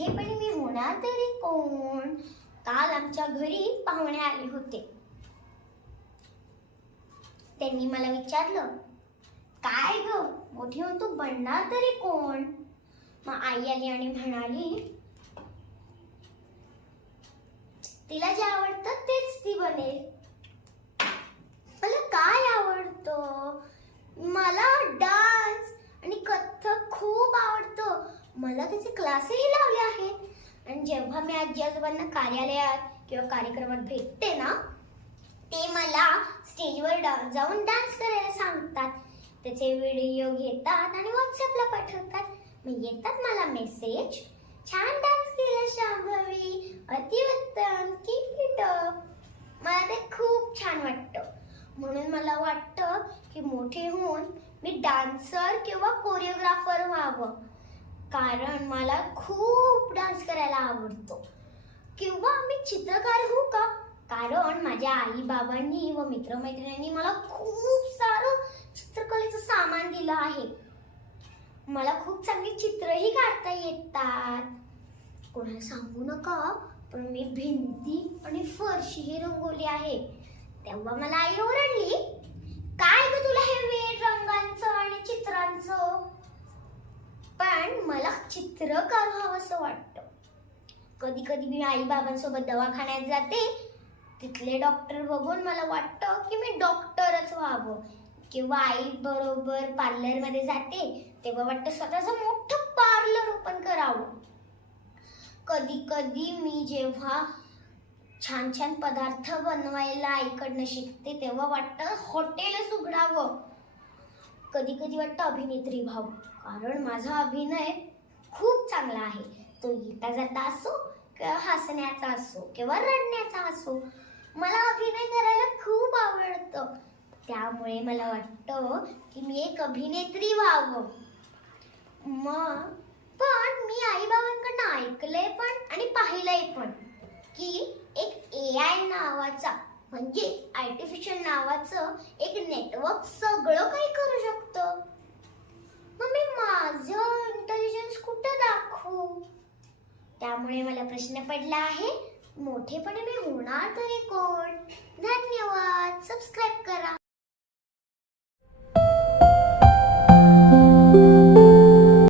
मोठेपणी मी होणार तरी कोण? काल आमच्या घरी पाहुणे आले होते. त्यांनी मला विचारलं काय ग? मोठी होऊन तू बनणार तरी कोण? मग आई आली आणि म्हणाली तिला जे आवडतं तेच ती बनेल मला काय आवडतं मला डान्स आणि कथ्थक खूप आवडतं मला त्याचे क्लासही लावले आहेत. आणि जेव्हा मी आजी आजोबांना कार्यालयात किंवा कार्यक्रमात भेटते ना ते मला स्टेजवर डा- जाऊन डान्स करायला सांगतात. त्याचे व्हिडिओ घेतात आणि व्हॉट्सअपला पाठवतात. मग येतात मला मेसेज छान डान्स केला शांभवी. अतिउत्तम. कीप इट मला ते खूप छान वाटतं. म्हणून मला वाटतं की मोठे होऊन मी डान्सर किंवा कोरिओग्राफर व्हावं. कारण मला खूप डान्स करायला आवडतो. किंवा मी चित्रकार होऊ का? कारण माझ्या आई बाबांनी व मित्रमैत्रिणींनी मला खूप सारं चित्रकलेचं सामान दिलं आहे. मला खूप चांगली चित्रही काढता येतात. कोणाला सांगू नका पण मी भिंती आणि फरशीही रंगवली आहे. तेव्हा मला आई ओरडली काय ग तुला हे वेळ रंगांचं आणि चित्रांचं पण चित्रकार चित्रकार व्हावंसं वाटतं. कधी कधी मी आई बाबांसोबत दवाखान्यात जाते तिथले डॉक्टर बघून मला वाटतं की मी डॉक्टरच व्हावं. किंवा आई बरोबर पार्लरमध्ये जाते तेव्हा वाटतं स्वतःचं मोठं पार्लर ओपन करावं. कधी कधी मी जेव्हा छान छान पदार्थ बनवायला आईकडनं शिकते तेव्हा वाटतं हॉटेलच उघडावं. कधी कधी वाटतं अभिनेत्री व्हावं. कारण माझा अभिनय खूप चांगला आहे. तो येता जाता असो किंवा हसण्याचा असो किंवा रडण्याचा असो मला अभिनय करायला खूप आवडतं. त्यामुळे मला वाटतं की मी एक अभिनेत्री व्हावं. मग पण मी आईबाबांकडनं ऐकलंय पण आणि पाहिलंय पण की एक ए आय नावाचा म्हणजे आर्टिफिशियल नावाचं एक नेटवर्क सगळं काही करू शकतं मग मी माझं इंटेलिजन्स कुठं दाखवू त्यामुळे मला प्रश्न पडला आहे. मोठेपणे मी होणार तरी कोण? धन्यवाद. सबस्क्राईब करा.